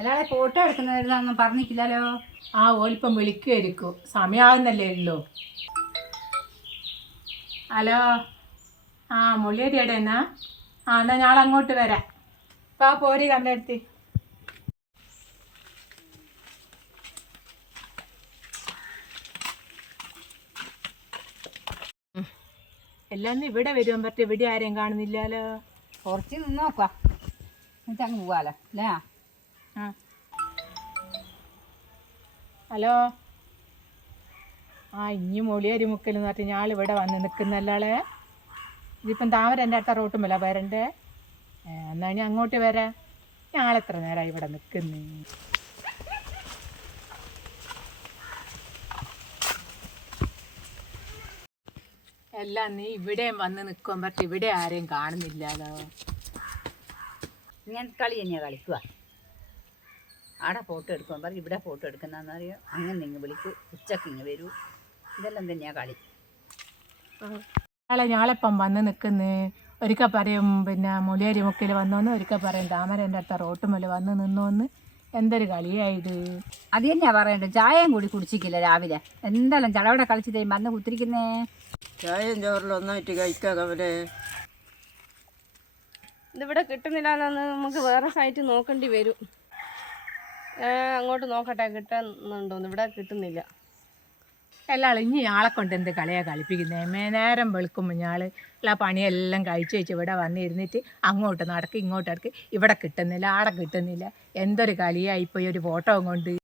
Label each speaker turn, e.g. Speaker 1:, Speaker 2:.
Speaker 1: അല്ലാതെ ഫോട്ടോ എടുക്കുന്നവരുതാന്നും പറഞ്ഞിട്ടില്ലല്ലോ?
Speaker 2: ആ ഓലിപ്പം വിളിക്കുമായിരിക്കും സമയമാകുന്നല്ലേ ഉള്ളൂ. ഹലോ? ആ മുള്ളിയടിയുടെ എന്നാ? ആ എന്നാ ഞാൻ അങ്ങോട്ട് വരാം. ഇപ്പം ആ പോരി കണ്ടെടുത്തി എല്ലാം ഇവിടെ വരുമ്പോൾ പറ്റും ഇവിടെ ആരെയും കാണുന്നില്ലല്ലോ.
Speaker 1: കുറച്ച് നോക്കാം എന്നിട്ട് അങ്ങ് പോവാലോ അല്ലേ?
Speaker 2: ഹലോ? ആ ഇനി മൊളിയരി മുക്കൽ എന്ന് പറഞ്ഞാൽ ഞാളിവിടെ വന്ന് നിൽക്കുന്നല്ലാളെ. ഇതിപ്പം താമര എന്റെ അടുത്ത റോട്ടുമല്ല വരണ്ടേ? എന്നാ ഞാൻ അങ്ങോട്ട് വരാം. ഞങ്ങളെത്ര നേരമായി ഇവിടെ നിൽക്കുന്നു? എല്ലാം നീ ഇവിടെയും വന്ന് നിൽക്കാൻ പറ്റും ഇവിടെ ആരെയും കാണുന്നില്ലല്ലോ
Speaker 1: ഞാൻ കളി തന്നെയാണ് കളിക്കുക. ആടെ ഫോട്ടോ എടുക്കുമ്പോൾ പറയും ഇവിടെ ഫോട്ടോ എടുക്കുന്നതെന്നറിയോ അങ്ങനെ ഇങ്ങ് വിളിക്കൂ ഉച്ചയ്ക്ക് ഇങ്ങ് വരൂ. ഇതെല്ലാം തന്നെയാണ് കളി
Speaker 2: അല്ല ഞാളിപ്പം വന്ന് നിൽക്കുന്നു. ഒരിക്കൽ പറയും പിന്നെ മുളിയരി മുക്കിൽ വന്നോന്ന് ഒരിക്കൽ പറയും താമരന്റെ അടുത്ത റോട്ടുമല്ല വന്ന് നിന്നോന്ന്. എന്തൊരു കളിയായത്
Speaker 1: അത് തന്നെയാ പറയണ്ടത്. ചായയും കൂടി കുടിച്ചിക്കില്ല രാവിലെ. എന്തെല്ലാം ചടവിടെ കളിച്ച് തരും വന്ന് കുത്തിരിക്കുന്നേ.
Speaker 3: ചായയും ചോറിലും ഒന്നായിട്ട് കഴിക്കാം അവരെ
Speaker 4: ഇതിവിടെ കിട്ടുന്നില്ല നമുക്ക് വേറെ സൈറ്റ് നോക്കേണ്ടി വരും. അങ്ങോട്ട് നോക്കട്ടെ കിട്ടുന്നുണ്ടോന്ന്. ഇവിടെ കിട്ടുന്നില്ല.
Speaker 2: എല്ലാളും ഇനി ആളെ കൊണ്ട് എന്ത് കളിയാ കളിപ്പിക്കുന്നത് മേ നേരം വെളുക്കുമ്പോൾ ഞാൾ എല്ലാ പണിയെല്ലാം കഴിച്ചു വെച്ച് ഇവിടെ വന്നിരുന്നിട്ട് അങ്ങോട്ട് നടക്കും ഇങ്ങോട്ട് നടക്കും. ഇവിടെ കിട്ടുന്നില്ല ആടെ കിട്ടുന്നില്ല. എന്തൊരു കളിയായിപ്പോയി ഒരു ഫോട്ടോ കൊണ്ട്.